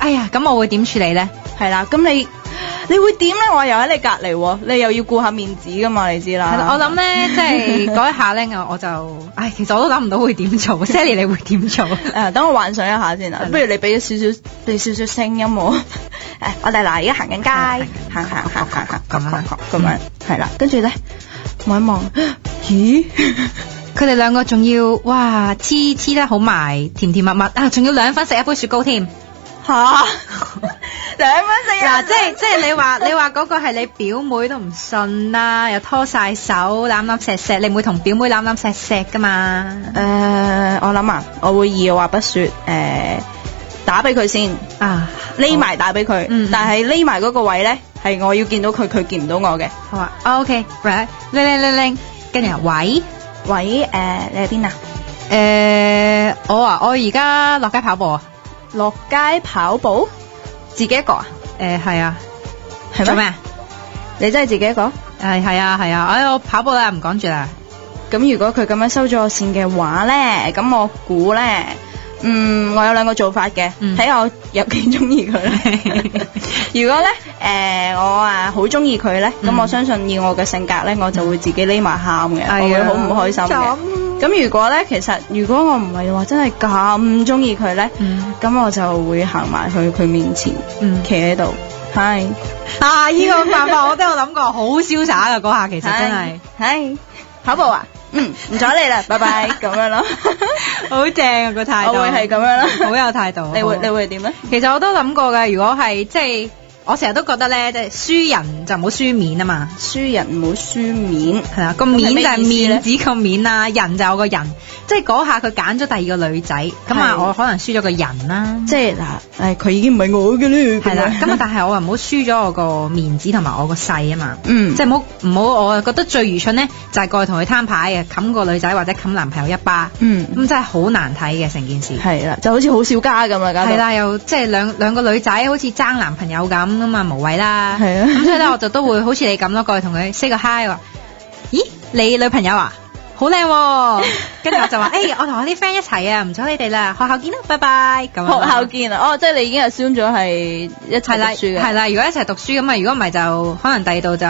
哎呀，咁我會點處理咧？係啦，咁你會點咧？我又喺你隔離喎，你又要顧下面子噶嘛，你知啦。係啦，我諗咧，即係嗰一下咧，我就，其實我都諗唔到會點做。Sally 你會點做？等我幻想一下先啊。不如你俾少少聲音我。我哋嗱而家行緊街，行咁樣，係啦。跟住咧望一望，咦？佢哋兩個仲要哇黐得好埋，甜甜蜜蜜啊！仲要2分食一杯雪糕添。嚇！2分食嗱，即係你話嗰個係你表妹都唔信啦，又拖晒手攬攬錫，你唔會同表妹攬攬錫噶嘛？我諗啊，我會二話不說打俾佢先啊，匿埋打俾佢，但係匿埋嗰個位咧係我要見到佢，佢見唔到我嘅。好啊，OK，鈴，跟住喂，你喺邊啊？我而家落街跑步啊。落街跑步？自己一個啊？係啊。係咩？做咩？你真係自己一個？係啊，我跑步啦，唔講住啦。咁如果佢咁樣收咗我線嘅話咧，咁我估咧，我有2個做法嘅，睇下我有幾中意佢咧。如果咧，我好中意佢咧，咁我相信以我嘅性格咧，我就會自己匿埋喊嘅，我會好唔開心嘅。咁如果咧，其實如果我唔係話真係咁中意佢咧，咁我就會行埋去佢面前，企喺度，係。呢個辦法我都有諗過，好瀟灑噶嗰下，其實真係。係跑步啊？唔阻你啦，拜拜咁樣咯。好正啊個態度。我會係咁樣咯，好有態度。你會點咧？其實我都諗過㗎，如果係即係。我成日都覺得咧，即係輸人就唔好輸面啊嘛，輸人唔好輸面，係啦，個面就係面子個面啦，人就有個人，即係嗰下佢揀咗第2個女仔，咁啊我可能輸咗個人啦，即係嗱，佢已經唔係我嘅咧，係啦，咁啊但係我又唔好輸咗我個面子同埋我個勢啊嘛，即係唔好，我覺得最愚蠢咧就係過去同佢攤牌嘅，冚個女仔或者冚男朋友一巴，咁真係好難睇嘅成件事，係啦，就好似好小家咁啦，係啦，又即係兩個女仔好似爭男朋友咁啊無謂啦，係啊，咁所以咧我就都會好似你咁咯，過去同佢 say 個 hi 話，咦你女朋友啊？好靚喎，跟住我就話，我同我啲 friend 一齊啊，唔阻你哋啦，學校見啦，拜拜咁。學校見啊，即係你已經assume咗係一齊讀書嘅。係啦，如果一齊讀書咁啊，如果唔係就可能第2度就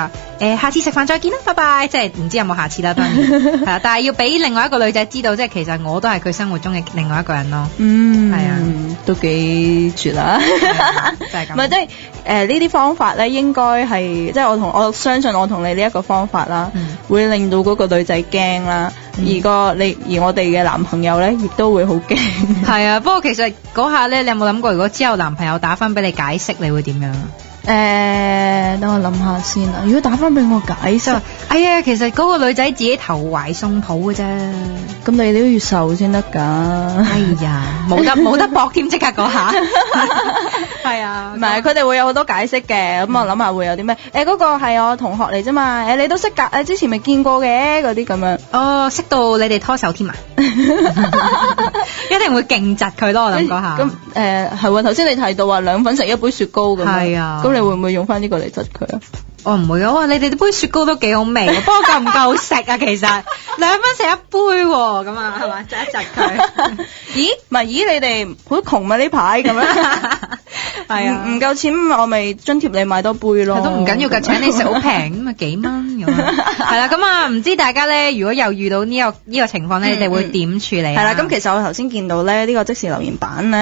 下次食飯再見啦，拜拜，即係唔知有冇下次啦，當然係啦，但係要俾另外一個女仔知道，即係其實我都係佢生活中嘅另外一個人咯。係啊，都幾絕啦，就係咁。唔係即係呢啲方法咧，應該係即係我相信我同你呢一個方法啦，會令到嗰個女仔驚啦。而我哋嘅男朋友咧，亦都會好驚。係啊，不過其實嗰下咧，你有冇諗過，如果之後男朋友打翻俾你解釋，你會點樣啊？等我諗下先啦。如果打翻俾我解釋，其實嗰個女仔自己投懷送抱嘅啫。咁你都要受先得㗎。冇得搏添，即刻嗰下。係啊，唔係佢哋會有好多解釋嘅。咁我諗下會有啲咩？嗰個係我同學嚟啫嘛。你都識㗎？之前咪見過嘅嗰啲咁樣。哦，識到你哋拖手添啊？一定會勁窒佢咯，我諗嗰下。咁係喎，頭先你提到話2分食一杯雪糕咁。係啊。咁你會唔會用翻呢個嚟窒佢啊？我唔會啊！你哋啲杯雪糕都幾好味，不過夠唔夠食啊？其實2分食一杯喎，咁啊係嘛？窒一窒佢。咦？你哋好窮啊呢排咁樣。係啊，唔夠錢我咪津貼你買多杯咯。都唔緊要㗎，請你食好平咁啊幾蚊咁啊。係啦，咁啊唔知大家咧，如果又遇到呢個情況咧，你哋會點處理啊？係啦，咁其實我頭先見到咧呢個即時留言板咧。